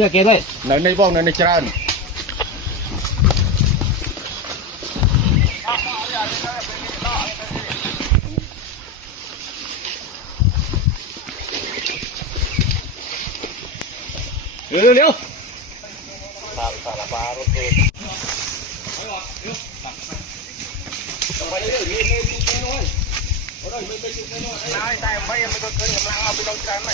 สื้อเกด้วยในบ้องในจานเร็วสารปลารถเก๋งไปเรื่อยๆนี่น้อยไม่จุดน้อยน้อยแต่ไม่ก็เกินกำลังเอาไปลงจานไหม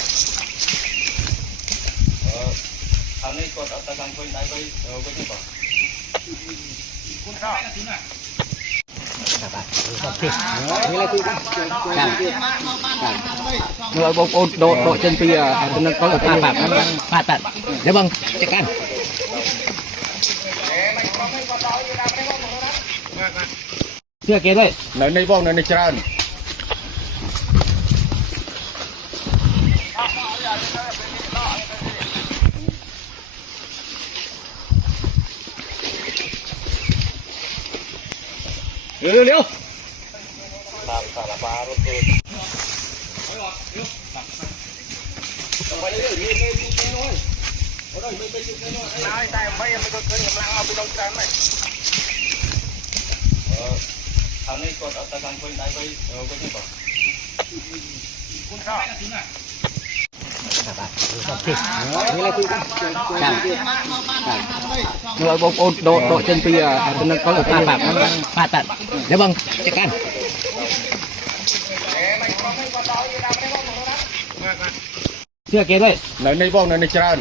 ทางนี้กดเอาตะกังคนได้ไปก็ได้ป่ะคุณข้าวนี่แหละคือเราบอกโดดเชนปีอ่ะตอนนั้นก็ผ่าตัดเดี๋ยวบังจัดการเสื้อเกด้วยในบ้องในจานเร็วสารปลารถเก๋งไปเรื่อยๆนี่น้อยไม่จุดน้อยแต่ไม่ก็เกินกำลังเอาไปลงจานไหมทางนี้กดเอาตะกังคนได้ไปก็ได้ป่ะคุณข้าวนี่แหละคือเราบอกโดดเชนปีอ่ะตอนนั้นก็ผ่าตัดเดี๋ยวบังจัดการเสื้อเกด้วยในบ้องในจาน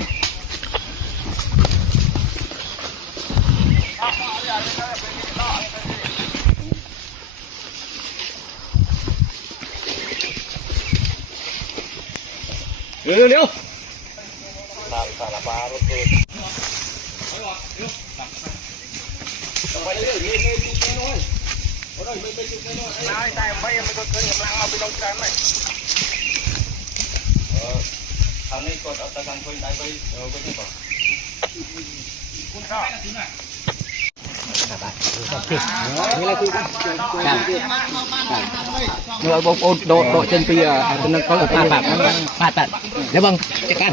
เร็วสารปลารถเก๋งไปเรื่อยๆนี่น้อยไม่จุดน้อยแต่ไม่ก็เกินกำลังเอาไปลงจานไหมทางนี้กดเอาตะกังคนได้ไปก็ได้ป่ะคุณข้าวนี่แหละคือเราบอกโดดเชนปีอ่ะตอนนั้นก็ผ่าตัดเดี๋ยวบังจัดการ